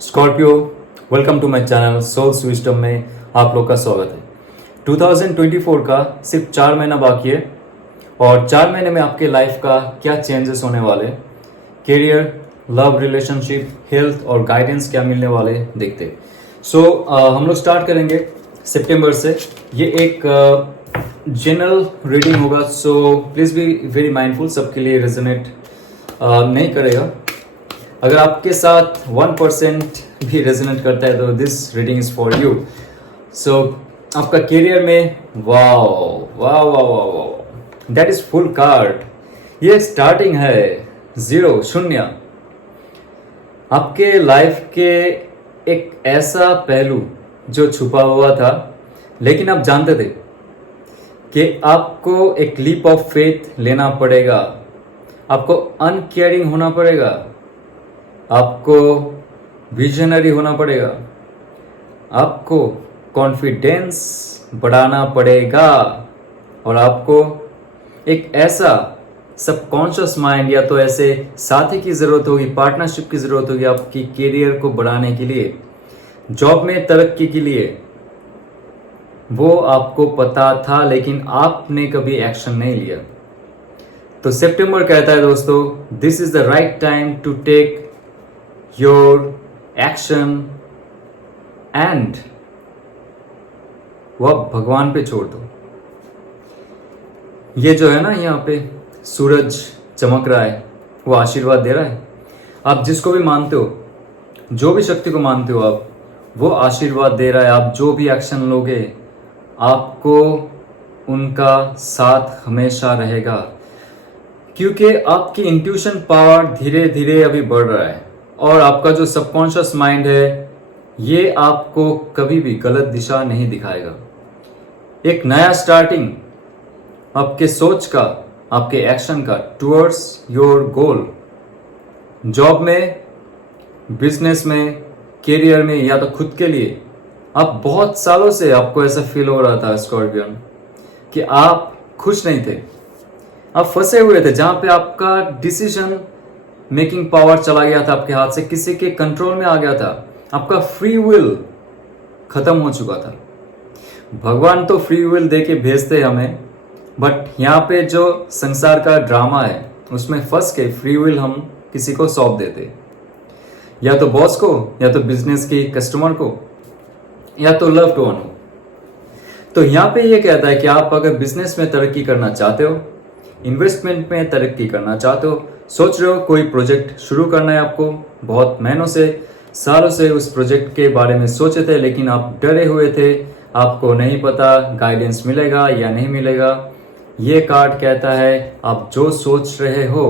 Scorpio, welcome to my channel souls wisdom में आप लोग का स्वागत है। 2024 का सिर्फ 4 महीना बाकी है और 4 महीने में आपके लाइफ का क्या चेंजेस होने वाले, करियर, लव, रिलेशनशिप, हेल्थ और गाइडेंस क्या मिलने वाले देखते। हम लोग स्टार्ट करेंगे सितंबर से। ये एक जनरल रीडिंग होगा, so please be very mindful, सबके लिए रेजोनेट नहीं करेगा। अगर आपके साथ 1% भी रेजोनेट करता है तो this reading is for you. So आपका करियर में wow wow wow wow, that is fool card. ये स्टार्टिंग है, जीरो, शून्य। आपके लाइफ के एक ऐसा पहलू जो छुपा हुआ था, लेकिन आप जानते थे कि आपको एक लीप ऑफ फेथ लेना पड़ेगा, आपको अनकेयरिंग होना पड़ेगा, आपको विजनरी होना पड़ेगा, आपको कॉन्फिडेंस बढ़ाना पड़ेगा और आपको एक ऐसा सबकॉन्शियस माइंड या तो ऐसे साथी की ज़रूरत होगी, पार्टनरशिप की ज़रूरत होगी आपकी करियर को बढ़ाने के लिए, जॉब में तरक्की के लिए। वो आपको पता था लेकिन आपने कभी एक्शन नहीं लिया। तो सितंबर कहता है दोस्तों, this is the right time to take your action and वो आप भगवान पे छोड़ दो। ये जो है ना, यहाँ पे सूरज चमक रहा है, वो आशीर्वाद दे रहा है। आप जिसको भी मानते हो, जो भी शक्ति को मानते हो आप, वो आशीर्वाद दे रहा है। आप जो भी एक्शन लोगे, आपको उनका साथ हमेशा रहेगा, क्योंकि आपकी इंट्यूशन पावर धीरे धीरे अभी बढ़ रहा है और आपका जो सबकॉन्शियस माइंड है, ये आपको कभी भी गलत दिशा नहीं दिखाएगा। एक नया स्टार्टिंग आपके सोच का, आपके एक्शन का टुवर्ड्स योर गोल, जॉब में, बिजनेस में, करियर में या तो खुद के लिए। आप बहुत सालों से आपको ऐसा फील हो रहा था स्कॉर्पियन कि आप खुश नहीं थे, आप फंसे हुए थे, जहां पे आपका डिसीजन मेकिंग पावर चला गया था आपके हाथ से, किसी के कंट्रोल में आ गया था, आपका फ्री विल खत्म हो चुका था। भगवान तो फ्री विल दे के भेजते हमें, बट यहाँ पे जो संसार का ड्रामा है उसमें फंस के फ्री विल हम किसी को सौंप देते, या तो बॉस को, या तो बिजनेस के कस्टमर को, या तो लव्ड वन हो। तो यहाँ पे ये कहता है कि आप अगर बिजनेस में तरक्की करना चाहते हो, इन्वेस्टमेंट में तरक्की करना चाहते हो, सोच रहे हो कोई प्रोजेक्ट शुरू करना है आपको, बहुत महीनों से, सालों से उस प्रोजेक्ट के बारे में सोचे थे लेकिन आप डरे हुए थे, आपको नहीं पता गाइडेंस मिलेगा या नहीं मिलेगा। ये कार्ड कहता है आप जो सोच रहे हो,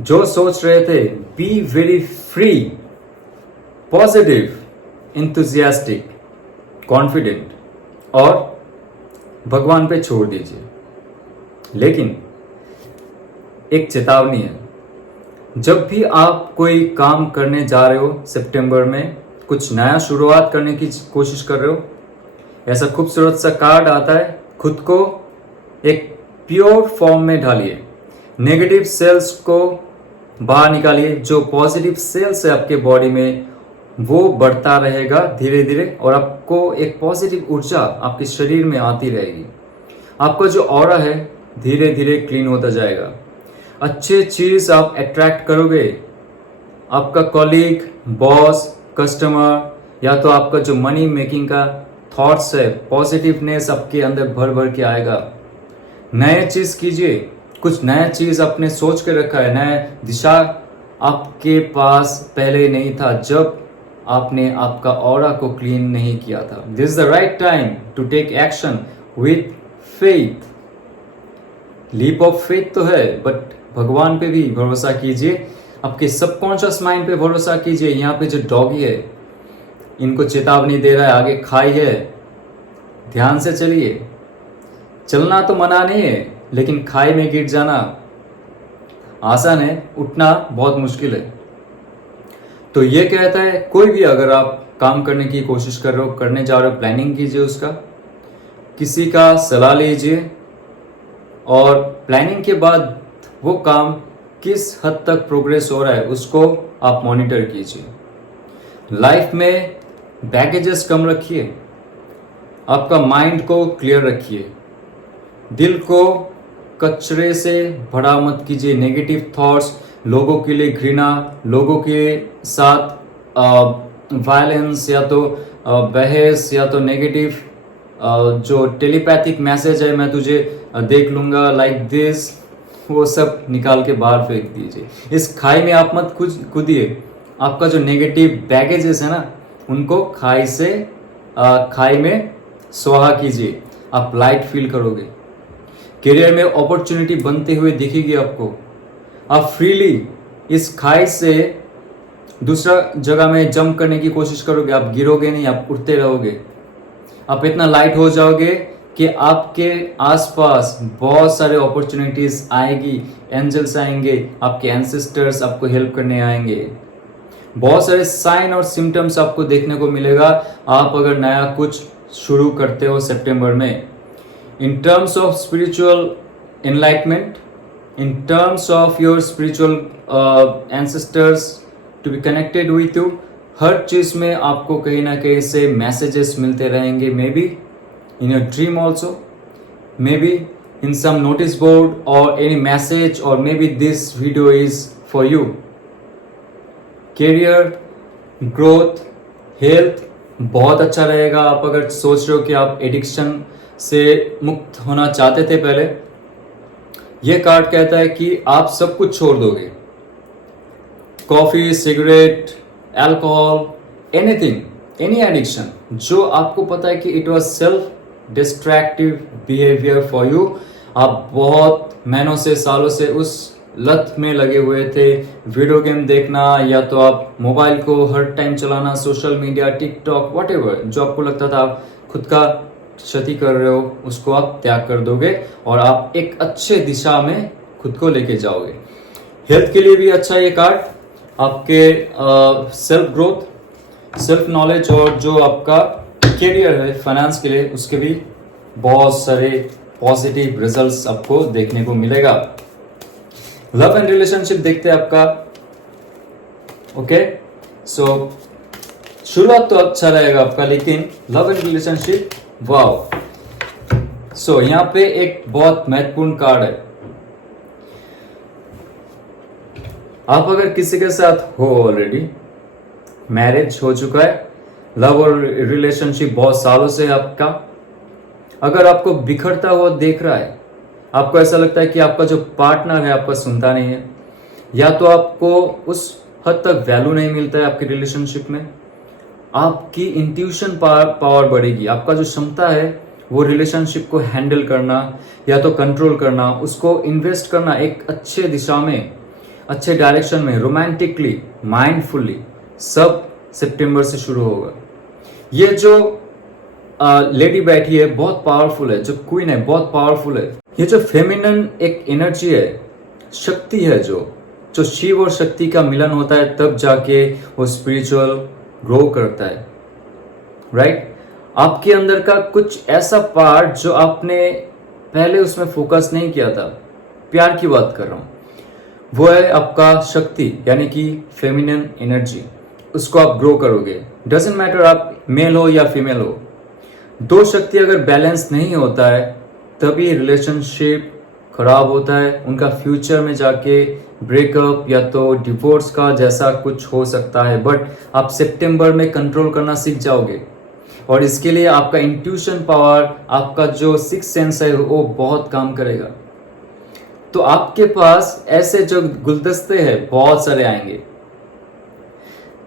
जो सोच रहे थे, be very free, positive, enthusiastic, confident और भगवान पे छोड़ दीजिए। लेकिन एक चेतावनी है, जब भी आप कोई काम करने जा रहे हो, सितंबर में कुछ नया शुरुआत करने की कोशिश कर रहे हो, ऐसा खूबसूरत सा कार्ड आता है, खुद को एक प्योर फॉर्म में ढालिए, नेगेटिव सेल्स को बाहर निकालिए, जो पॉजिटिव सेल्स है आपके बॉडी में वो बढ़ता रहेगा धीरे धीरे और आपको एक पॉजिटिव ऊर्जा आपके शरीर में आती रहेगी। आपका जो ऑरा है धीरे धीरे क्लीन होता जाएगा, अच्छे चीज आप अट्रैक्ट करोगे। आपका कॉलीग, बॉस, कस्टमर या तो आपका जो मनी मेकिंग का थॉट्स है, पॉजिटिवनेस आपके अंदर भर भर के आएगा। नए चीज कीजिए, कुछ नया चीज आपने सोच के रखा है, नया दिशा आपके पास पहले नहीं था जब आपने आपका ऑरा को क्लीन नहीं किया था। This is the right time to take action with faith. Leap of faith तो है, बट भगवान पे भी भरोसा कीजिए, आपके सबकॉन्शियस माइंड पे भरोसा कीजिए। यहाँ पे जो डॉगी है, इनको चेतावनी दे रहा है, आगे खाई है, ध्यान से चलिए। चलना तो मना नहीं है, लेकिन खाई में गिर जाना आसान है, उठना बहुत मुश्किल है। तो ये कहता है कोई भी अगर आप काम करने की कोशिश कर रहे हो, करने जा रहे हो, प्लानिंग कीजिए उसका, किसी का सलाह लीजिए और प्लानिंग के बाद वो काम किस हद तक प्रोग्रेस हो रहा है उसको आप मॉनिटर कीजिए। लाइफ में बैगेजेस कम रखिए, आपका माइंड को क्लियर रखिए, दिल को कचरे से भरा मत कीजिए। नेगेटिव थॉट्स, लोगों के लिए घृणा, लोगों के साथ वायलेंस या तो बहस या तो नेगेटिव जो टेलीपैथिक मैसेज है, मैं तुझे देख लूंगा लाइक दिस, वो सब निकाल के बाहर फेंक दीजिए। इस खाई में आप मत कूदिए। आपका जो नेगेटिव बैगेजेस है ना, उनको खाई में स्वाहा कीजिए। आप लाइट फील करोगे, करियर में अपॉर्चुनिटी बनते हुए दिखेगी आपको। आप फ्रीली इस खाई से दूसरा जगह में जंप करने की कोशिश करोगे, आप गिरोगे नहीं, आप उड़ते रहोगे। आप इतना लाइट हो जाओगे कि आपके आसपास बहुत सारे अपॉर्चुनिटीज आएगी, एंजल्स आएंगे, आपके एंसेस्टर्स आपको हेल्प करने आएंगे। बहुत सारे साइन और सिम्टम्स आपको देखने को मिलेगा आप अगर नया कुछ शुरू करते हो सितंबर में। In terms of spiritual enlightenment, in terms of your spiritual ancestors to be connected with you, हर चीज में आपको कहीं ना कहीं से मैसेजेस मिलते रहेंगे। Maybe in your dream also, maybe in some notice board और एनी मैसेज, और maybe this video is for you. Career, growth, health बहुत अच्छा रहेगा। आप अगर सोच रहे हो कि आप एडिक्शन से मुक्त होना चाहते थे पहले, ये कार्ड कहता है कि आप सब कुछ छोड़ दोगे। Coffee, cigarette, alcohol, anything, any addiction जो आपको पता है कि it was self destructive behaviour for you. आप बहुत महीनों से, सालों से उस लत में लगे हुए थे। वीडियो गेम देखना या तो आप मोबाइल को हर टाइम चलाना, सोशल मीडिया, टिकटॉक, व्हाटएवर, जो आपको लगता था आप खुद का क्षति कर रहे हो, उसको आप त्याग कर दोगे और आप एक अच्छे दिशा में खुद को लेके जाओगे। हेल्थ के लिए भी अच्छा ये कार्ड, आपके सेल्फ ग्रोथ, सेल्फ नॉलेज और जो आपका करियर है, फाइनेंस के लिए, उसके भी बहुत सारे पॉजिटिव रिजल्ट्स आपको देखने को मिलेगा। लव एंड रिलेशनशिप देखते हैं आपका। ओके, सो शुरुआत तो अच्छा रहेगा आपका, लेकिन लव एंड रिलेशनशिप, वाओ। सो यहां पे एक बहुत महत्वपूर्ण कार्ड है। आप अगर किसी के साथ हो, ऑलरेडी मैरिज हो चुका है, लव और रिलेशनशिप बहुत सालों से आपका, अगर आपको बिखरता हुआ देख रहा है, आपको ऐसा लगता है कि आपका जो पार्टनर है आपका सुनता नहीं है, या तो आपको उस हद तक वैल्यू नहीं मिलता है आपके रिलेशनशिप में, आपकी इंट्यूशन पावर बढ़ेगी। आपका जो क्षमता है वो रिलेशनशिप को हैंडल करना या तो कंट्रोल करना, उसको इन्वेस्ट करना एक अच्छे दिशा में, अच्छे डायरेक्शन में, रोमांटिकली, माइंडफुली, सब सितंबर से शुरू होगा। ये जो लेडी बैठी है बहुत पावरफुल है, जो क्वीन है बहुत पावरफुल है। ये जो फेमिनन एक एनर्जी है, शक्ति है, जो शिव और शक्ति का मिलन होता है, तब जाके वो स्पिरिचुअल ग्रो करता है, राइट? आपके अंदर का कुछ ऐसा पार्ट जो आपने पहले उसमें फोकस नहीं किया था, प्यार की बात कर रहा हूं, वो है आपका शक्ति, यानी कि फेमिनिन एनर्जी। उसको आप ग्रो करोगे। डजेंट मैटर आप मेल हो या फीमेल हो, दो शक्ति अगर बैलेंस नहीं होता है तभी रिलेशनशिप खराब होता है। उनका फ्यूचर में जाके ब्रेकअप या तो डिवोर्स का जैसा कुछ हो सकता है। बट आप सितंबर में कंट्रोल करना सीख जाओगे और इसके लिए आपका इंट्यूशन पावर, आपका जो सिक्स सेंस है वो बहुत काम करेगा। तो आपके पास ऐसे जो गुलदस्ते हैं बहुत सारे आएंगे।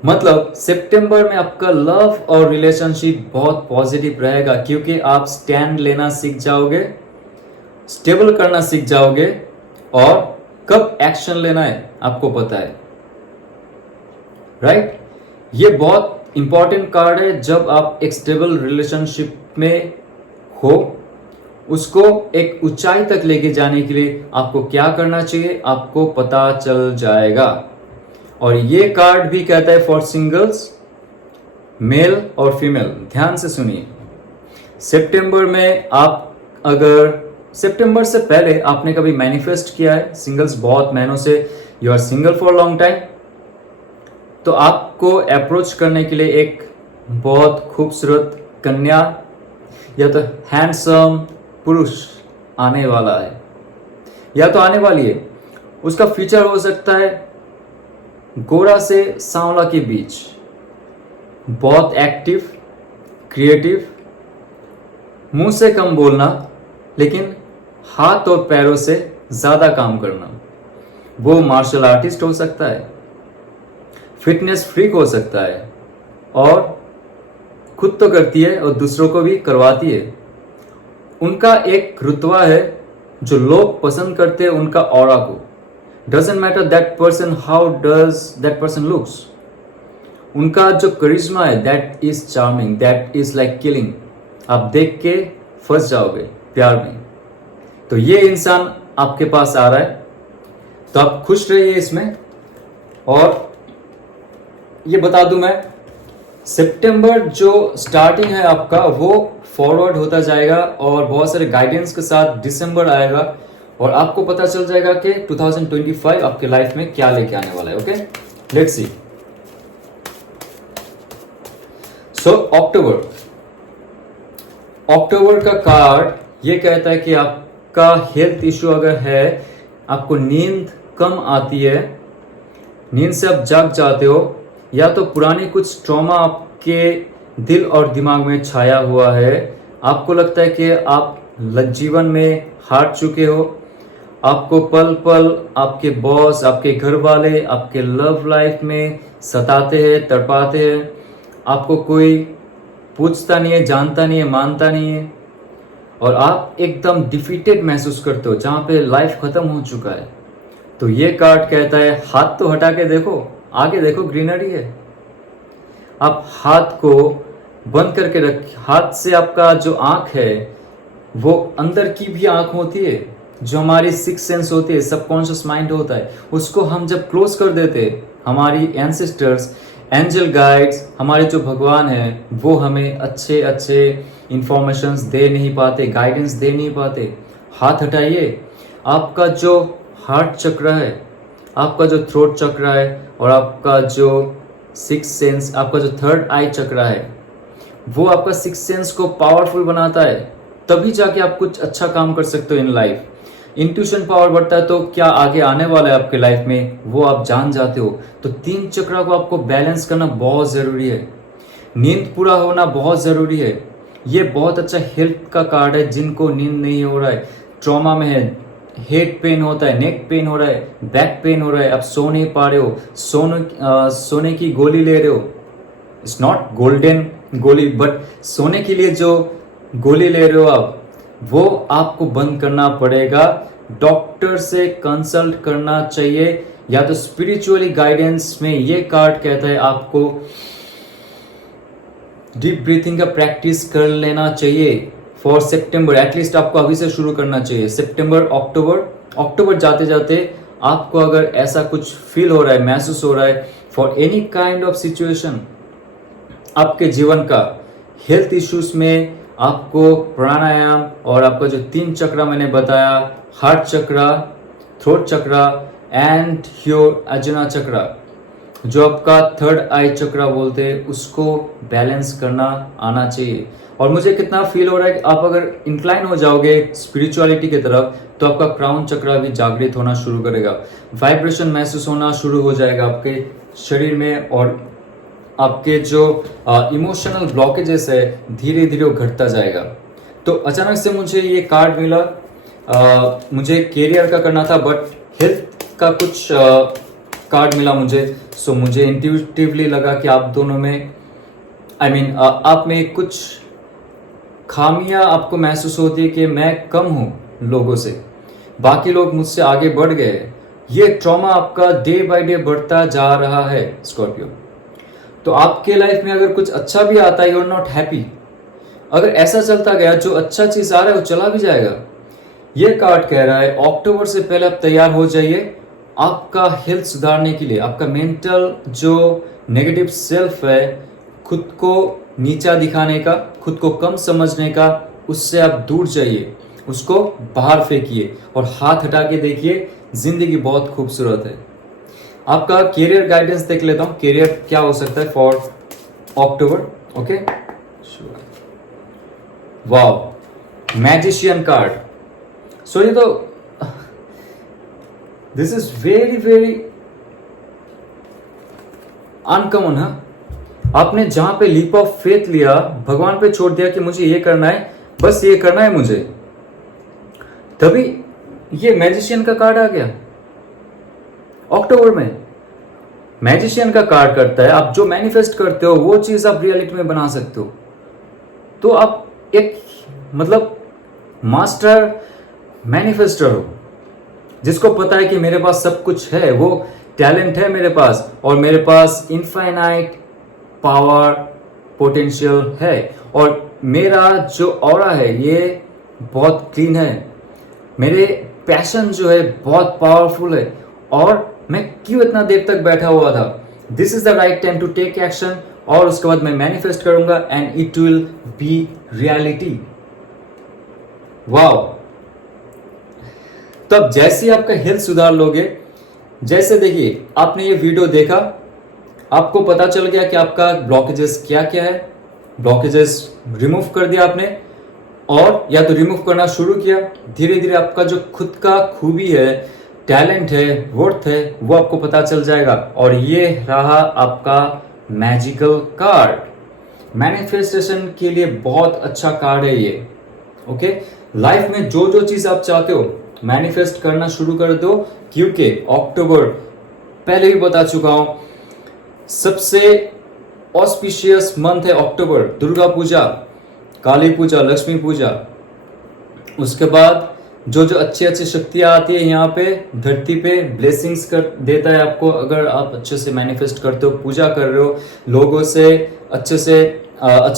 मतलब सितंबर में आपका लव और रिलेशनशिप बहुत पॉजिटिव रहेगा, क्योंकि आप स्टैंड लेना सीख जाओगे, स्टेबल करना सीख जाओगे और कब एक्शन लेना है आपको पता है, राइट? ये बहुत इंपॉर्टेंट कार्ड है। जब आप एक स्टेबल रिलेशनशिप में हो, उसको एक ऊंचाई तक लेके जाने के लिए आपको क्या करना चाहिए आपको पता चल जाएगा। और ये कार्ड भी कहता है फॉर सिंगल्स, मेल और फीमेल। ध्यान से सुनिए, सितंबर में आप अगर सितंबर से पहले आपने कभी मैनिफेस्ट किया है, सिंगल्स बहुत महीनों से, you are single for long time, तो आपको अप्रोच करने के लिए एक बहुत खूबसूरत कन्या या तो हैंडसम पुरुष आने वाला है या तो आने वाली है। उसका फीचर हो सकता है गोरा से सांवला के बीच, बहुत एक्टिव, क्रिएटिव, मुंह से कम बोलना लेकिन हाथ और पैरों से ज्यादा काम करना। वो मार्शल आर्टिस्ट हो सकता है, फिटनेस फ्रीक हो सकता है और खुद तो करती है और दूसरों को भी करवाती है। उनका एक रुतबा है जो लोग पसंद करते हैं उनका ऑरा को। Doesn't matter that person how does that person looks. उनका जो करिश्मा है that is charming, that is like killing. आप देख के फंस जाओगे प्यार में। तो ये इंसान आपके पास आ रहा है तो आप खुश रहिए इसमें। और ये बता दूं मैं, सितंबर जो स्टार्टिंग है आपका वो फॉरवर्ड होता जाएगा और बहुत सारे गाइडेंस के साथ दिसंबर आएगा और आपको पता चल जाएगा कि 2025 आपके लाइफ में क्या लेके आने वाला है। Okay, let's see. सो अक्टूबर का कार्ड ये कहता है कि आपका हेल्थ इश्यू अगर है, आपको नींद कम आती है, नींद से आप जाग जाते हो, या तो पुरानी कुछ ट्रॉमा आपके दिल और दिमाग में छाया हुआ है, आपको लगता है कि आप जीवन में हार चुके हो, आपको पल पल आपके बॉस, आपके घर वाले, आपके लव लाइफ में सताते हैं, तड़पाते हैं, आपको कोई पूछता नहीं है, जानता नहीं है, मानता नहीं है और आप एकदम डिफीटेड महसूस करते हो जहां पे लाइफ खत्म हो चुका है। तो ये कार्ड कहता है हाथ तो हटा के देखो, आगे देखो, ग्रीनरी है। आप हाथ को बंद करके रख, हाथ से आपका जो आंख है वो अंदर की भी आंख होती है, जो हमारी सिक्स सेंस होती है, सबकॉन्शियस माइंड होता है, उसको हम जब क्लोज कर देते, हमारी एंसेस्टर्स, एंजल गाइड्स, हमारे जो भगवान हैं वो हमें अच्छे अच्छे इंफॉर्मेशंस दे नहीं पाते, गाइडेंस दे नहीं पाते। हाथ हटाइए, आपका जो हार्ट चक्र है, आपका जो थ्रोट चक्र है और आपका जो सिक्स सेंस, आपका जो थर्ड आई चक्र है, वो आपका सिक्स सेंस को पावरफुल बनाता है। तभी जाके आप कुछ अच्छा काम कर सकते हो इन लाइफ। इंट्यूशन पावर बढ़ता है तो क्या आगे आने वाला है आपके लाइफ में वो आप जान जाते हो। तो तीन चक्र को आपको बैलेंस करना बहुत जरूरी है, नींद पूरा होना बहुत जरूरी है। ये बहुत अच्छा हेल्थ का कार्ड है। जिनको नींद नहीं हो रहा है, ट्रॉमा में है, हेड पेन होता है, नेक पेन हो रहा है, बैक पेन हो रहा है, आप सो नहीं पा रहे हो, सोने की गोली ले रहे हो, इट्स नॉट गोल्डन गोली बट सोने के लिए जो गोली ले रहे हो आप, वो आपको बंद करना पड़ेगा। डॉक्टर से कंसल्ट करना चाहिए या तो स्पिरिचुअली गाइडेंस में ये कार्ड कहता है आपको डीप ब्रीथिंग का प्रैक्टिस कर लेना चाहिए फॉर सितंबर। एटलीस्ट आपको अभी से शुरू करना चाहिए। सितंबर, अक्टूबर जाते जाते आपको अगर ऐसा कुछ फील हो रहा है, महसूस हो रहा है for any kind of situation आपके जीवन का, हेल्थ इश्यूज में, आपको प्राणायाम और आपका जो तीन चक्र मैंने बताया, हार्ट चक्र, थ्रोट चक्र एंड योर अजना चक्र, जो आपका थर्ड आई चक्र बोलते हैं, उसको बैलेंस करना आना चाहिए। और मुझे कितना फील हो रहा है कि आप अगर इंक्लाइन हो जाओगे स्पिरिचुअलिटी की तरफ तो आपका क्राउन चक्र भी जागृत होना शुरू करेगा, वाइब्रेशन महसूस होना शुरू हो जाएगा आपके शरीर में और आपके जो इमोशनल ब्लॉकेजेस है धीरे धीरे वो घटता जाएगा। तो अचानक से मुझे ये कार्ड मिला, मुझे कैरियर का करना था बट हेल्थ का कुछ कार्ड मिला मुझे। सो मुझे इंट्यूटिवली लगा कि आप दोनों में आप में कुछ खामियां आपको महसूस होती है कि मैं कम हूं लोगों से, बाकी लोग मुझसे आगे बढ़ गए। ये ट्रॉमा आपका डे बाय डे बढ़ता जा रहा है स्कॉर्पियो। तो आपके लाइफ में अगर कुछ अच्छा भी आता है, यू आर नॉट हैप्पी। अगर ऐसा चलता गया, जो अच्छा चीज आ रहा है वो चला भी जाएगा। ये कार्ड कह रहा है अक्टूबर से पहले आप तैयार हो जाइए आपका हेल्थ सुधारने के लिए। आपका मेंटल जो नेगेटिव सेल्फ है, खुद को नीचा दिखाने का, खुद को कम समझने का, उससे आप दूर जाइए, उसको बाहर फेंकिए और हाथ हटा के देखिए, जिंदगी बहुत खूबसूरत है। आपका कैरियर गाइडेंस देख लेता हूं, कैरियर क्या हो सकता है for October. Okay, wow, magician card. So ये तो this is very very uncommon है। आपने जहां पे लीप ऑफ फेथ लिया, भगवान पे छोड़ दिया कि मुझे ये करना है, बस ये करना है मुझे, तभी ये मैजिशियन का कार्ड आ गया अक्टूबर में। मैजिशियन का कार्ड करता है आप जो मैनिफेस्ट करते हो वो चीज आप रियलिटी में बना सकते हो। तो आप एक मतलब मास्टर मैनिफेस्टर हो, जिसको पता है कि मेरे पास सब कुछ है, वो टैलेंट है मेरे पास, और मेरे पास इनफाइनाइट पावर पोटेंशियल है, और मेरा जो ऑरा है ये बहुत क्लीन है, मेरे पैशन जो है बहुत पावरफुल है, और मैं क्यों इतना देर तक बैठा हुआ था। This is the right time to take action, और उसके बाद मैं मैनिफेस्ट करूंगा and it will be reality. Wow. तो अब जैसे ही आपका हेल्थ सुधार लोगे, जैसे देखिए आपने ये वीडियो देखा, आपको पता चल गया कि आपका ब्लॉकेजेस क्या क्या है, ब्लॉकेजेस रिमूव कर दिया आपने, और या तो रिमूव करना शुरू किया, धीरे धीरे आपका जो खुद का खूबी है, टैलेंट है, वर्थ है, वो आपको पता चल जाएगा। और ये रहा आपका मैजिकल कार्ड। मैनिफेस्टेशन के लिए बहुत अच्छा कार्ड है ये। ओके, लाइफ में जो जो चीज आप चाहते हो मैनिफेस्ट करना शुरू कर दो, क्योंकि अक्टूबर पहले ही बता चुका हूं सबसे ऑस्पिशियस मंथ है अक्टूबर। दुर्गा पूजा, काली पूजा, लक्ष्मी पूजा, उसके बाद जो जो अच्छी अच्छी शक्तियां आती है यहाँ पे धरती पे, ब्लेसिंग्स कर देता है आपको अगर आप अच्छे से मैनिफेस्ट करते हो, पूजा कर रहे हो, लोगों से अच्छे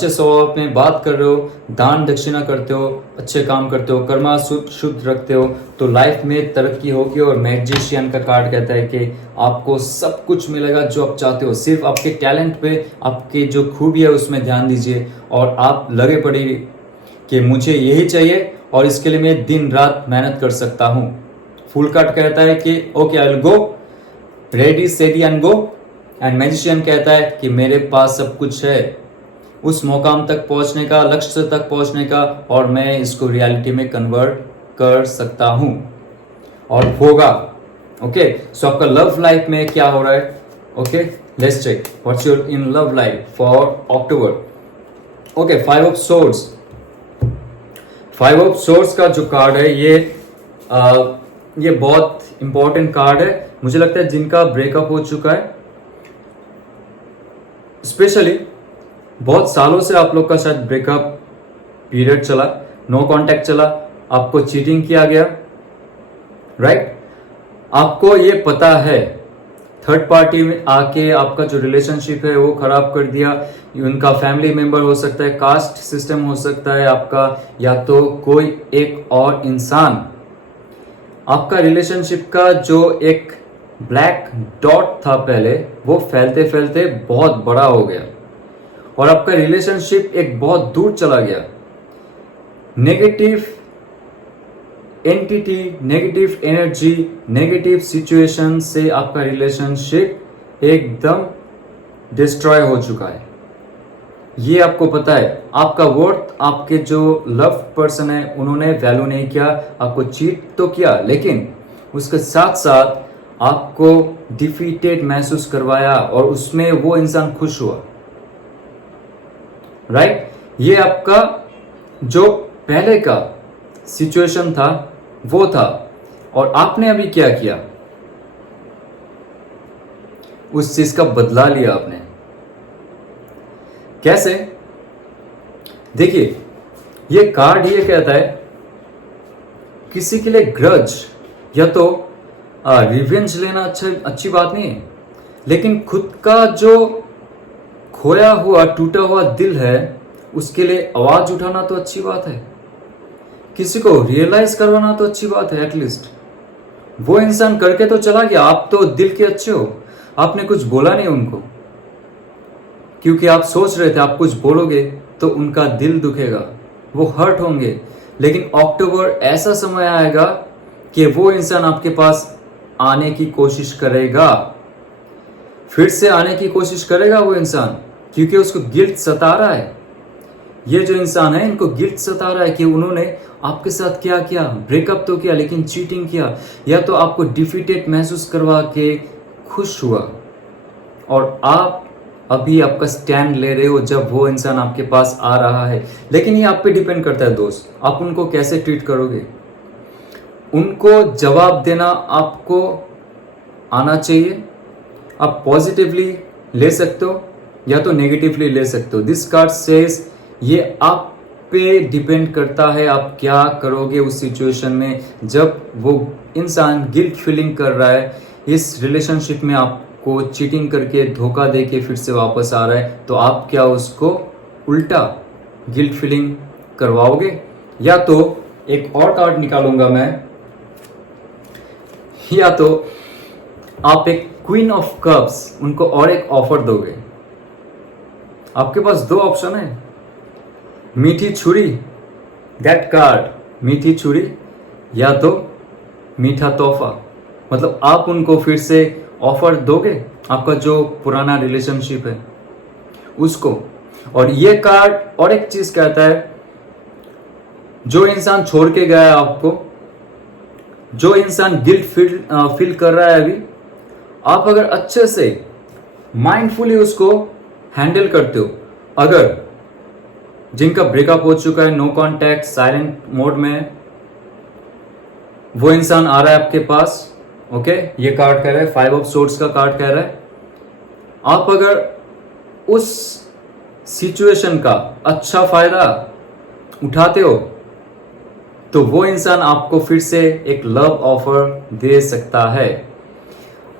स्वभाव में बात कर रहे हो, दान दक्षिणा करते हो, अच्छे काम करते हो, कर्मा शुद्ध रखते हो, तो लाइफ में तरक्की होगी। और मैजिशियन का कार्ड कहता है कि आपको सब कुछ मिलेगा जो आप चाहते हो, सिर्फ आपके टैलेंट पे, आपके जो खूबी है उसमें ध्यान दीजिए, और आप लगे पड़े कि मुझे यही चाहिए और इसके लिए मैं दिन रात मेहनत कर सकता हूं। फुल कार्ड कहता है कि okay I will go, ready steady and go, and magician कहता है कि मेरे पास सब कुछ है उस मुकाम तक पहुंचने का, लक्ष्य तक पहुंचने का, और मैं इसको रियलिटी में कन्वर्ट कर सकता हूं, और होगा। ओके, सो आपका लव लाइफ में क्या हो रहा है? Okay, let's check what's your in love life for October. Okay, 5 of swords. 5 of swords का जो कार्ड है ये बहुत इंपॉर्टेंट कार्ड है। मुझे लगता है जिनका ब्रेकअप हो चुका है, स्पेशली बहुत सालों से आप लोग का शायद ब्रेकअप पीरियड चला, नो कांटेक्ट चला, आपको चीटिंग किया गया, राइट? आपको ये पता है, थर्ड पार्टी में आके आपका जो रिलेशनशिप है वो खराब कर दिया। उनका फैमिली मेंबर हो सकता है, कास्ट सिस्टम हो सकता है आपका, या तो कोई एक और इंसान। आपका रिलेशनशिप का जो एक ब्लैक डॉट था पहले, वो फैलते फैलते बहुत बड़ा हो गया, और आपका रिलेशनशिप एक बहुत दूर चला गया। Negative entity, negative energy, negative situation से आपका रिलेशनशिप एकदम डिस्ट्रॉय हो चुका है। ये आपको पता है। आपका वर्थ, आपके जो लव पर्सन है उन्होंने वैल्यू नहीं किया, आपको चीट तो किया, लेकिन उसके साथ साथ आपको डिफीटेड महसूस करवाया, और उसमें वो इंसान खुश हुआ, राइट? ये आपका जो पहले का सिचुएशन था वो था, और आपने अभी क्या किया? उस चीज का बदला लिया आपने। कैसे? देखिए, ये कार्ड ये कहता है किसी के लिए ग्रज या तो रिवेंज लेना अच्छी बात नहीं है, लेकिन खुद का जो खोया हुआ, टूटा हुआ दिल है उसके लिए आवाज उठाना तो अच्छी बात है, किसी को रियलाइज करवाना तो अच्छी बात है। एटलीस्ट वो इंसान करके तो चला गया, आप तो दिल के अच्छे हो, आपने कुछ बोला नहीं उनको, क्योंकि आप सोच रहे थे आप कुछ बोलोगे तो उनका दिल दुखेगा, वो हर्ट होंगे। लेकिन अक्टूबर ऐसा समय आएगा कि वो इंसान आपके पास आने की कोशिश करेगा, फिर से आने की कोशिश करेगा वो इंसान, क्योंकि उसको गिल्ट सता रहा है। ये जो इंसान है इनको गिल्ट सता रहा है कि उन्होंने आपके साथ क्या किया, ब्रेकअप तो किया लेकिन चीटिंग किया, या तो आपको डिफीटेड महसूस करवा के खुश हुआ, और आप अभी आपका स्टैंड ले रहे हो जब वो इंसान आपके पास आ रहा है। लेकिन ये आप पे डिपेंड करता है दोस्त, आप उनको कैसे ट्रीट करोगे। उनको जवाब देना आपको आना चाहिए। आप पॉजिटिवली ले सकते हो या तो नेगेटिवली ले सकते हो। दिस कार्ड सेज ये आप पे डिपेंड करता है आप क्या करोगे उस सिचुएशन में जब वो इंसान गिल्ट फीलिंग कर रहा है इस रिलेशनशिप में, आपको चीटिंग करके धोखा दे के फिर से वापस आ रहा है। तो आप क्या उसको उल्टा गिल्ट फीलिंग करवाओगे, या तो एक और कार्ड निकालूंगा मैं, या तो आप एक क्वीन ऑफ कप्स उनको और एक ऑफर दोगे। आपके पास दो ऑप्शन है, मीठी छुरी, दैट कार्ड मीठी छुरी, या तो मीठा तोहफा। मतलब आप उनको फिर से ऑफर दोगे आपका जो पुराना रिलेशनशिप है उसको। और ये कार्ड और एक चीज कहता है, जो इंसान छोड़ के गया है आपको, जो इंसान गिल्ट फील कर रहा है अभी, आप अगर अच्छे से माइंडफुली उसको हैंडल करते हो, अगर जिनका ब्रेकअप हो चुका है, नो कांटेक्ट, साइलेंट मोड में, वो इंसान आ रहा है आपके पास, ओके, ये कार्ड कह रहा है, 5 ऑफ सोर्ड्स का कार्ड कह रहा है, आप अगर उस सिचुएशन का अच्छा फायदा उठाते हो तो वो इंसान आपको फिर से एक लव ऑफर दे सकता है।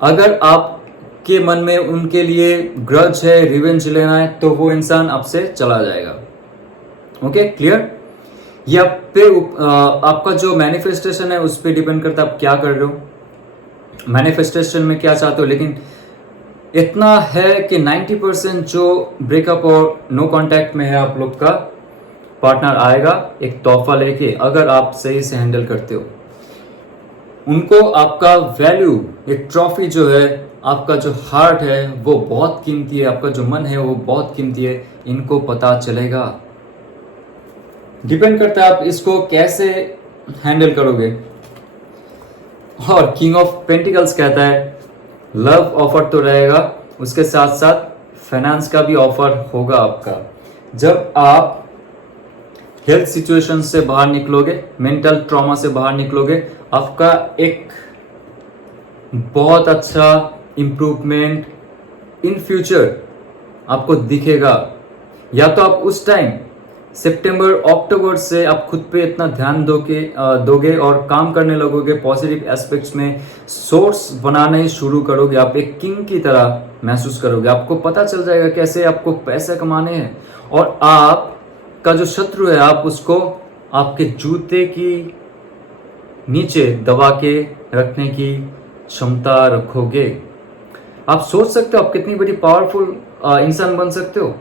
अगर आपके मन में उनके लिए ग्रज है, रिवेंज लेना है, तो वो इंसान आपसे चला जाएगा। Okay, clear? ये आप पे आपका जो मैनिफेस्टेशन है उस पर डिपेंड करता है आप क्या कर रहे हो, मैनिफेस्टेशन में क्या चाहते हो। लेकिन इतना है कि 90% जो ब्रेकअप और नो कांटेक्ट में है आप लोग का पार्टनर आएगा एक तोहफा लेके, अगर आप सही से हैंडल करते हो उनको। आपका वैल्यू, एक ट्रॉफी जो है, आपका जो हार्ट है वो बहुत कीमती है, आपका जो मन है वो बहुत कीमती है, इनको पता चलेगा। डिपेंड करता है आप इसको कैसे हैंडल करोगे। और किंग ऑफ पेंटिकल्स कहता है लव ऑफर तो रहेगा, उसके साथ साथ फाइनेंस का भी ऑफर होगा आपका। जब आप हेल्थ सिचुएशन से बाहर निकलोगे, मेंटल ट्रॉमा से बाहर निकलोगे, आपका एक बहुत अच्छा इंप्रूवमेंट इन फ्यूचर आपको दिखेगा। या तो आप उस टाइम सितंबर अक्टूबर से आप खुद पे इतना ध्यान दोगे और काम करने लगोगे, पॉजिटिव एस्पेक्ट्स में सोर्स बनाने शुरू करोगे, आप एक किंग की तरह महसूस करोगे। आपको पता चल जाएगा कैसे आपको पैसे कमाने हैं, और आप का जो शत्रु है आप उसको आपके जूते की नीचे दबा के रखने की क्षमता रखोगे। आप सोच सकते हो आप कितनी बड़ी पावरफुल इंसान बन सकते हो।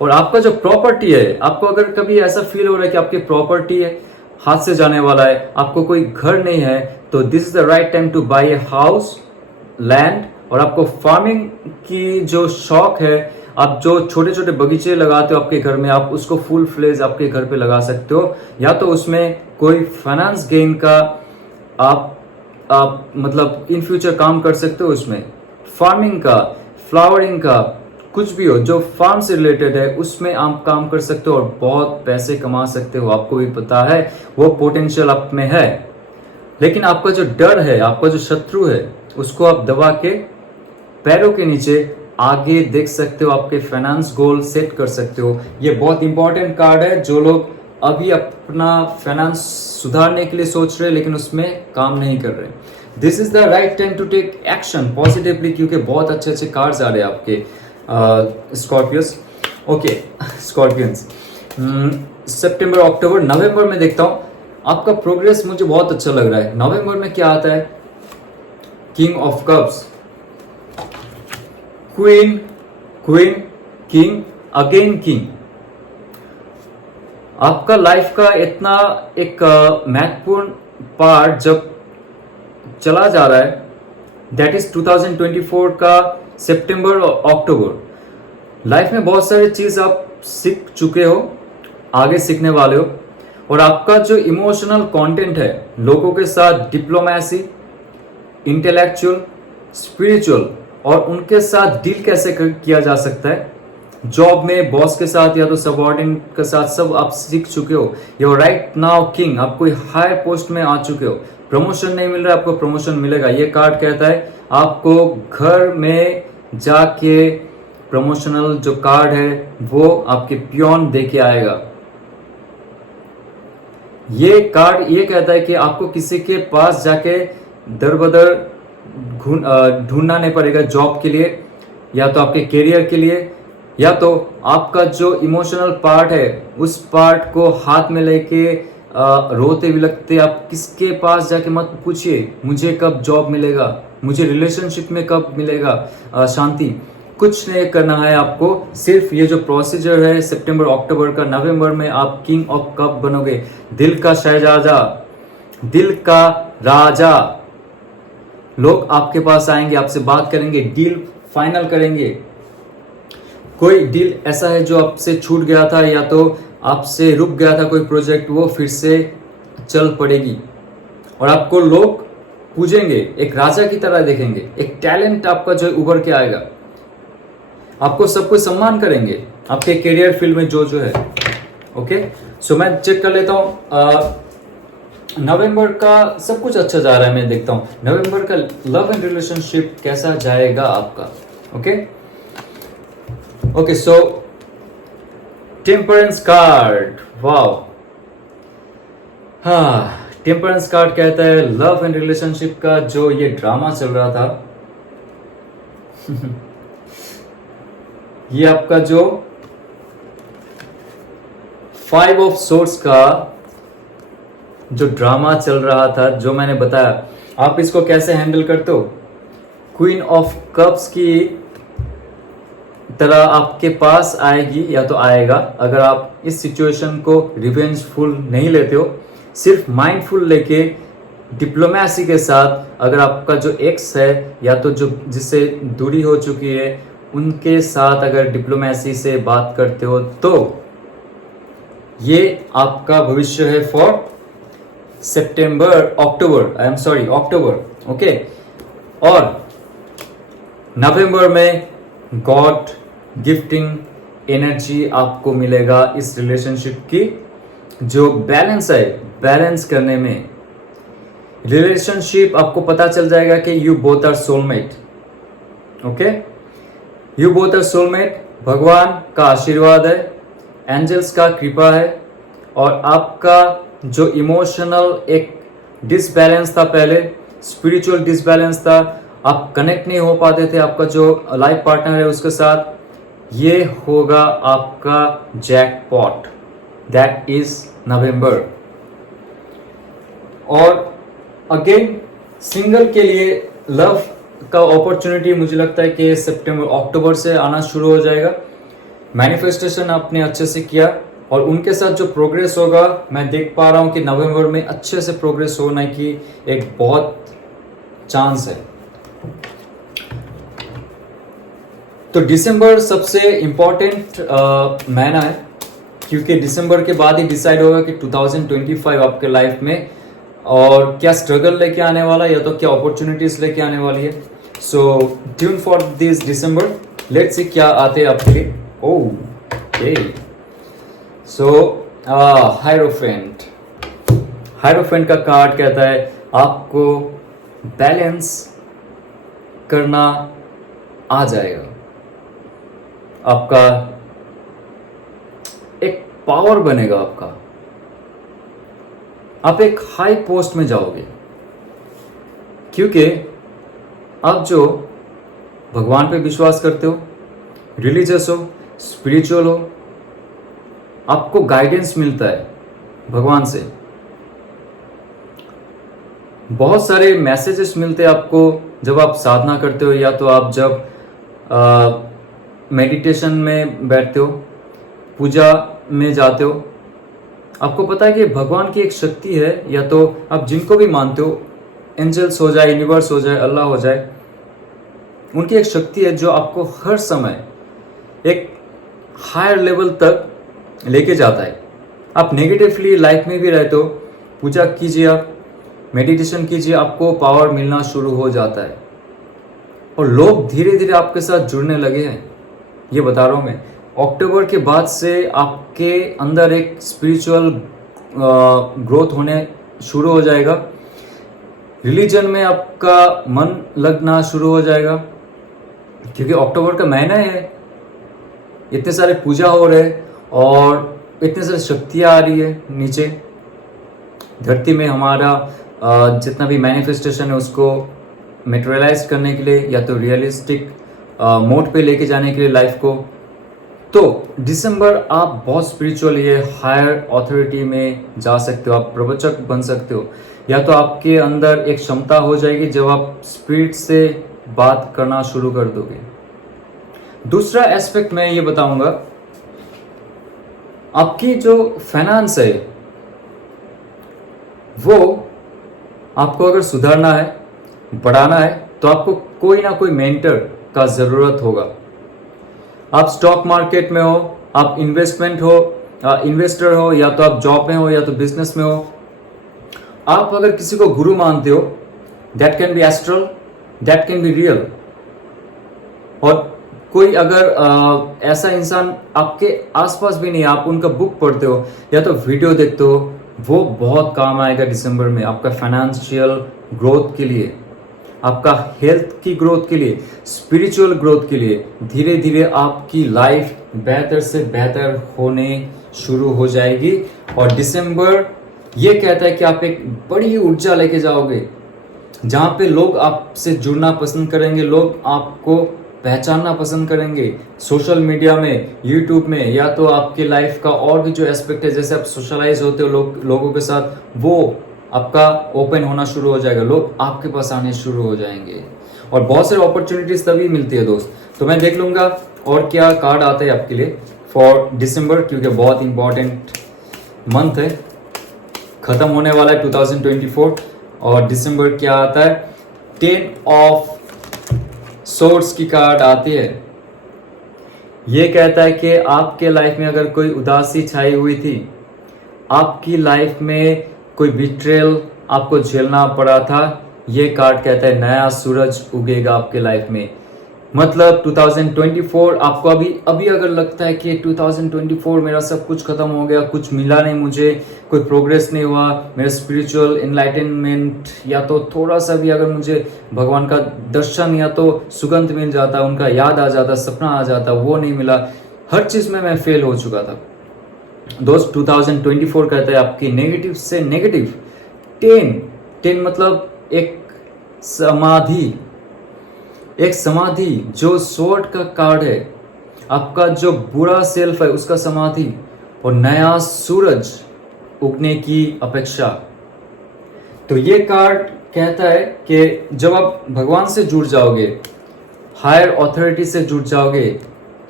और आपका जो प्रॉपर्टी है, आपको अगर कभी ऐसा फील हो रहा है कि आपकी प्रॉपर्टी है हाथ से जाने वाला है, आपको कोई घर नहीं है, तो this is the right time to buy a house, land. और आपको फार्मिंग की जो शौक है, आप जो छोटे छोटे बगीचे लगाते हो आपके घर में, आप उसको फुल फ्लेज आपके घर पे लगा सकते हो। या तो उसमें कोई फाइनेंस गेन का आप मतलब इन फ्यूचर काम कर सकते हो, उसमें फार्मिंग का, फ्लावरिंग का, कुछ भी हो जो फार्म से रिलेटेड है उसमें आप काम कर सकते हो और बहुत पैसे कमा सकते हो। आपको भी पता है वो पोटेंशियल आप में है। लेकिन आपका जो डर है, आपका जो शत्रु है, उसको आप दबा के पैरों के नीचे आगे देख सकते हो, आपके फाइनेंस गोल सेट कर सकते हो। ये बहुत इंपॉर्टेंट कार्ड है। जो लोग अभी अपना फाइनेंस सुधारने के लिए सोच रहे लेकिन उसमें काम नहीं कर रहे, this is the right time to take action positively, क्योंकि बहुत अच्छे अच्छे कार्ड्स आ रहे हैं आपके स्कॉर्पियंस। ओके स्कॉर्पियंस, सितंबर अक्टूबर नवंबर में देखता हूं आपका प्रोग्रेस, मुझे बहुत अच्छा लग रहा है। नवंबर में क्या आता है, king of cups, queen, queen, king, again king. आपका लाइफ का इतना एक महत्वपूर्ण पार्ट जब चला जा रहा है, दैट इज 2024 का सितंबर और अक्टूबर लाइफ में बहुत सारी चीज आप सीख चुके हो, आगे सीखने वाले हो, और आपका जो इमोशनल कंटेंट है, लोगों के साथ डिप्लोमेसी, इंटेलेक्चुअल, स्पिरिचुअल, और उनके साथ डील कैसे किया जा सकता है, जॉब में बॉस के साथ या तो सबऑर्डिनेट के साथ, सब आप सीख चुके हो। यू राइट नाउ किंग, आप कोई हायर पोस्ट में आ चुके हो, प्रमोशन नहीं मिल रहा है, आपको प्रमोशन मिलेगा। ये कार्ड कहता है आपको घर में जाके प्रमोशनल जो कार्ड है वो आपके पियोन दे के आएगा। ये कार्ड ये कहता है कि आपको किसी के पास जाके दर बदर ढूंढना नहीं पड़ेगा जॉब के लिए, या तो आपके करियर के लिए, या तो आपका जो इमोशनल पार्ट है उस पार्ट को हाथ में लेके रोते बिलखते आप किसके पास जाके मत पूछिए मुझे कब जॉब मिलेगा, मुझे रिलेशनशिप में कब मिलेगा शांति। कुछ नहीं करना है आपको, सिर्फ ये जो प्रोसीजर है सितंबर अक्टूबर का, नवंबर में आप किंग ऑफ कप बनोगे, दिल का शहजादा, दिल का राजा। लोग आपके पास आएंगे, आपसे बात करेंगे, डील फाइनल करेंगे। कोई डील ऐसा है जो आपसे छूट गया था या तो आपसे रुक गया था कोई प्रोजेक्ट, वो फिर से चल पड़ेगी और आपको लोग पूजेंगे, एक राजा की तरह देखेंगे, एक टैलेंट आपका जो उभर के आएगा, आपको सब कुछ सम्मान करेंगे आपके करियर फील्ड में जो जो है। ओके, सो मैं चेक कर लेता हूं नवंबर का सब कुछ अच्छा जा रहा है। मैं देखता हूं नवंबर का लव एंड रिलेशनशिप कैसा जाएगा आपका। ओके, सो टेम्परेंस कार्ड, वाओ, हाँ, टेम्परेंस कार्ड कहता है लव एंड रिलेशनशिप का जो ये ड्रामा चल रहा था ये आपका जो 5 ऑफ सोर्ड्स का जो ड्रामा चल रहा था, जो मैंने बताया, आप इसको कैसे हैंडल करते हो। क्वीन ऑफ कप्स की तरह आपके पास आएगी या तो आएगा अगर आप इस सिचुएशन को रिवेंजफुल नहीं लेते हो, सिर्फ माइंडफुल लेके डिप्लोमेसी के साथ, अगर आपका जो एक्स है या तो जो जिससे दूरी हो चुकी है उनके साथ अगर डिप्लोमेसी से बात करते हो तो ये आपका भविष्य है फॉर अक्टूबर। ओके, और नवंबर में गॉड गिफ्टिंग एनर्जी आपको मिलेगा इस रिलेशनशिप की, जो बैलेंस है, बैलेंस करने में रिलेशनशिप आपको पता चल जाएगा कि you both are soulmate. Okay, you both are soulmate, भगवान का आशीर्वाद है, एंजल्स का कृपा है, और आपका जो इमोशनल एक डिसबैलेंस था पहले, स्पिरिचुअल डिसबैलेंस था, आप कनेक्ट नहीं हो पाते थे आपका जो लाइफ पार्टनर है उसके साथ, ये होगा आपका जैकपॉट, दैट इज नवंबर। और अगेन सिंगल के लिए लव का अपॉर्चुनिटी मुझे लगता है कि सितंबर अक्टूबर से आना शुरू हो जाएगा। मैनिफेस्टेशन आपने अच्छे से किया और उनके साथ जो प्रोग्रेस होगा, मैं देख पा रहा हूं कि नवंबर में अच्छे से प्रोग्रेस होने की एक बहुत चांस है। तो दिसंबर सबसे इंपॉर्टेंट महीना है, क्योंकि दिसंबर के बाद ही डिसाइड होगा कि 2025 आपके लाइफ में और क्या स्ट्रगल लेके आने वाला है या तो क्या अपॉर्चुनिटीज लेके आने वाली है। सो tune for this December, let's see क्या आते हैं आपके लिए। ओके, सो हायरोफेंट का कार्ड कहता है आपको बैलेंस करना आ जाएगा, आपका एक पावर बनेगा आपका, आप एक हाई पोस्ट में जाओगे, क्योंकि आप जो भगवान पे विश्वास करते हो, रिलीजियस हो, स्पिरिचुअल हो, आपको गाइडेंस मिलता है भगवान से, बहुत सारे मैसेजेस मिलते हैं आपको जब आप साधना करते हो या तो आप जब मेडिटेशन में बैठते हो, पूजा में जाते हो। आपको पता है कि भगवान की एक शक्ति है, या तो आप जिनको भी मानते हो, एंजल्स हो जाए, यूनिवर्स हो जाए, अल्लाह हो जाए, उनकी एक शक्ति है जो आपको हर समय एक हायर लेवल तक लेके जाता है। आप नेगेटिवली लाइफ में भी रहते हो, पूजा कीजिए, आप मेडिटेशन कीजिए, आपको पावर मिलना शुरू हो जाता है और लोग धीरे धीरे आपके साथ जुड़ने लगे हैं। ये बता रहा हूँ मैं, अक्टूबर के बाद से आपके अंदर एक स्पिरिचुअल ग्रोथ होने शुरू हो जाएगा। रिलीजन में आपका मन लगना शुरू हो जाएगा, क्योंकि अक्टूबर का महीना है, इतने सारे पूजा हो रहे और इतने सारी शक्तियाँ आ रही है नीचे धरती में। हमारा जितना भी मैनिफेस्टेशन है उसको मेटेरियलाइज करने के लिए या तो रियलिस्टिक मोड पे लेके जाने के लिए लाइफ को। तो दिसंबर आप बहुत स्पिरिचुअल ये हायर अथॉरिटी में जा सकते हो, आप प्रवचक बन सकते हो, या तो आपके अंदर एक क्षमता हो जाएगी जब आप स्पिरिट से बात करना शुरू कर दोगे। दूसरा एस्पेक्ट मैं ये बताऊंगा, आपकी जो फाइनेंस है वो आपको अगर सुधारना है, बढ़ाना है, तो आपको कोई ना कोई मेंटर का जरूरत होगा। आप स्टॉक मार्केट में हो, आप इन्वेस्टर हो, या तो आप जॉब में हो या तो बिजनेस में हो, आप अगर किसी को गुरु मानते हो, that can be astral, that can be real. और कोई अगर ऐसा इंसान आपके आसपास भी नहीं, आप उनका बुक पढ़ते हो या तो वीडियो देखते हो, वो बहुत काम आएगा दिसंबर में आपका फाइनेंशियल ग्रोथ के लिए, आपका हेल्थ की ग्रोथ के लिए, स्पिरिचुअल ग्रोथ के लिए। धीरे धीरे आपकी लाइफ बेहतर से बेहतर होने शुरू हो जाएगी। और दिसंबर ये कहता है कि आप एक बड़ी ऊर्जा लेके जाओगे, जहां पे लोग आपसे जुड़ना पसंद करेंगे, लोग आपको पहचानना पसंद करेंगे, सोशल मीडिया में, यूट्यूब में, या तो आपके लाइफ का और भी जो एस्पेक्ट है, जैसे आप सोशलाइज होते हो लोगों के साथ, वो आपका ओपन होना शुरू हो जाएगा, लोग आपके पास आने शुरू हो जाएंगे और बहुत सारी अपॉर्चुनिटीज तभी मिलती है दोस्त। तो मैं देख लूंगा और क्या कार्ड आता है आपके लिए फॉर दिसंबर, क्योंकि बहुत इंपॉर्टेंट मंथ है, खत्म होने वाला है 2024। और दिसंबर क्या आता है, 10 ऑफ सोर्ड्स की कार्ड आती है। ये कहता है कि आपके लाइफ में अगर कोई उदासी छाई हुई थी, आपकी लाइफ में कोई बिट्रेल आपको झेलना पड़ा था, ये कार्ड कहता है नया सूरज उगेगा आपके लाइफ में। मतलब 2024 आपको अभी अगर लगता है कि 2024 मेरा सब कुछ खत्म हो गया, कुछ मिला नहीं मुझे, कोई प्रोग्रेस नहीं हुआ, मेरा स्पिरिचुअल एनलाइटनमेंट या तो थोड़ा सा भी अगर मुझे भगवान का दर्शन या तो सुगंध मिल जाता, उनका याद आ जाता, सपना आ जाता, वो नहीं मिला, हर चीज में मैं फेल हो चुका था दोस्त। 2024 कहता है आपकी नेगेटिव से नेगेटिव 10 मतलब एक समाधि जो स्वॉर्ड का कार्ड है, आपका जो बुरा सेल्फ है उसका समाधि, और नया सूरज उगने की अपेक्षा। तो ये कार्ड कहता है कि जब आप भगवान से जुड़ जाओगे, हायर अथॉरिटी से जुड़ जाओगे,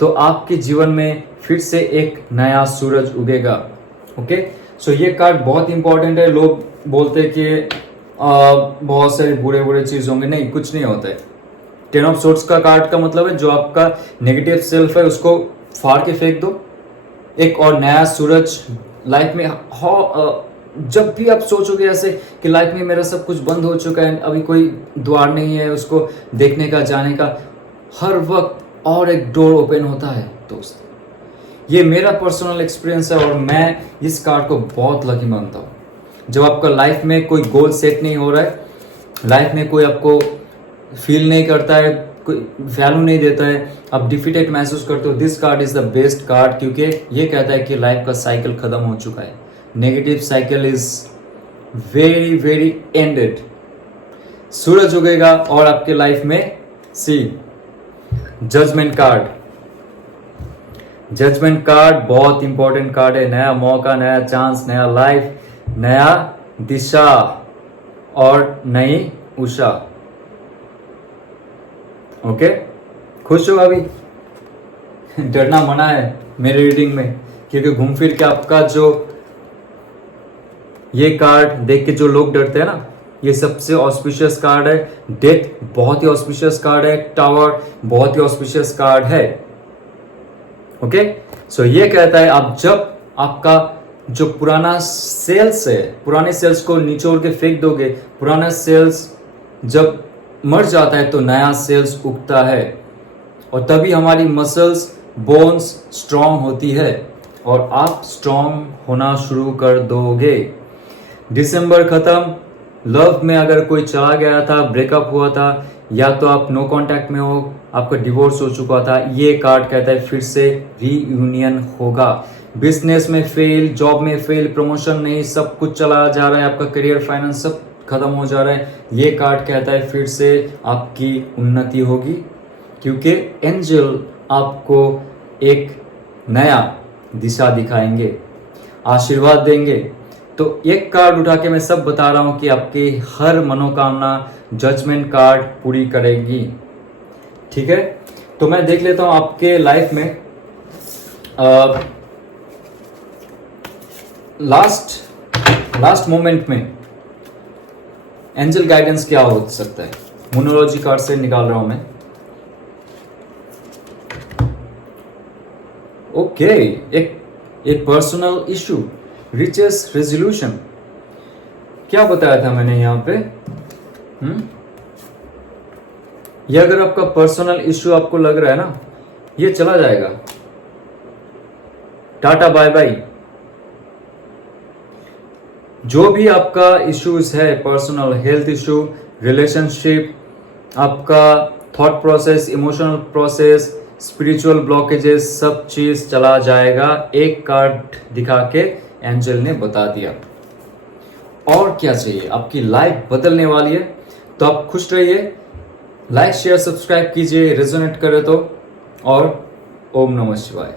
तो आपके जीवन में फिर से एक नया सूरज उगेगा। ओके, सो ये कार्ड बहुत इंपॉर्टेंट है। लोग बोलते हैं कि बहुत सारे बुरे बुरे चीज होंगे, नहीं, कुछ नहीं होता है। 10 ऑफ सोर्ड्स का कार्ड का मतलब है जो आपका नेगेटिव सेल्फ है उसको फाड़ के फेंक दो, एक और नया सूरज लाइफ में। जब भी आप सोचोगे ऐसे कि लाइफ में मेरा सब कुछ बंद हो चुका है, अभी कोई द्वार नहीं है उसको देखने का, जाने का, हर वक्त और एक डोर ओपन होता है दोस्त। ये मेरा पर्सनल एक्सपीरियंस है और मैं इस कार्ड को बहुत लकी मानता हूँ। जब आपका लाइफ में कोई गोल सेट नहीं हो रहा है, लाइफ में कोई आपको फील नहीं करता है, कोई वैल्यू नहीं देता है, आप डिफीटेड महसूस करते हो, this card is the best card, क्योंकि ये कहता है कि लाइफ का साइकिल खत्म हो चुका है, negative cycle is very very ended. सूरज उगेगा और आपके लाइफ में सी जजमेंट कार्ड बहुत इंपॉर्टेंट कार्ड है। नया मौका, नया चांस, नया लाइफ, नया दिशा और नई उषा। ओके, खुश हो? अभी डरना मना है मेरे रीडिंग में, क्योंकि घूम फिर के आपका जो ये कार्ड देख के जो लोग डरते हैं ना, ये सबसे ऑस्पिशियस कार्ड है। डेथ बहुत ही ऑस्पिशियस कार्ड है। टावर बहुत ही ऑस्पिशियस कार्ड है। ओके, सो ये कहता है आप जब आपका जो पुराना सेल्स है, पुराने सेल्स को निचोड़ के फेंक दोगे, पुराना सेल्स जब मर जाता है तो नया सेल्स उगता है और तभी हमारी मसल्स, बोन्स स्ट्रांग होती है और आप स्ट्रांग होना शुरू कर दोगे। दिसंबर खत्म, लव में अगर कोई चला गया था, ब्रेकअप हुआ था, या तो आप नो कांटेक्ट में हो, आपका डिवोर्स हो चुका था, ये कार्ड कहता है फिर से रीयूनियन होगा। बिजनेस में फेल, जॉब में फेल, प्रमोशन नहीं, सब कुछ चला जा रहा है, आपका करियर, फाइनेंस सब खत्म हो जा रहा है, ये कार्ड कहता है फिर से आपकी उन्नति होगी, क्योंकि एंजल आपको एक नया दिशा दिखाएंगे, आशीर्वाद देंगे। तो एक कार्ड उठा के मैं सब बता रहा हूं कि आपकी हर मनोकामना जजमेंट कार्ड पूरी करेगी। ठीक है, तो मैं देख लेता हूं आपके लाइफ में लास्ट मोमेंट में एंजल गाइडेंस क्या हो सकता है। मोनोलॉजी कार्ड से निकाल रहा हूं मैं। ओके, एक पर्सनल इशू, रिचेस रेजोल्यूशन, क्या बताया था मैंने यहां पे? ये अगर आपका पर्सनल इशू आपको लग रहा है ना, ये चला जाएगा, टाटा बाय बाय। जो भी आपका इश्यूज है, पर्सनल हेल्थ इशू, रिलेशनशिप, आपका thought process, emotional process, spiritual blockages, सब चीज चला जाएगा। एक कार्ड दिखा के एंजल ने बता दिया। और क्या चाहिए, आपकी लाइफ बदलने वाली है। तो आप खुश रहिए, लाइक शेयर सब्सक्राइब कीजिए, रेजोनेट करे तो, और ओम नमः शिवाय।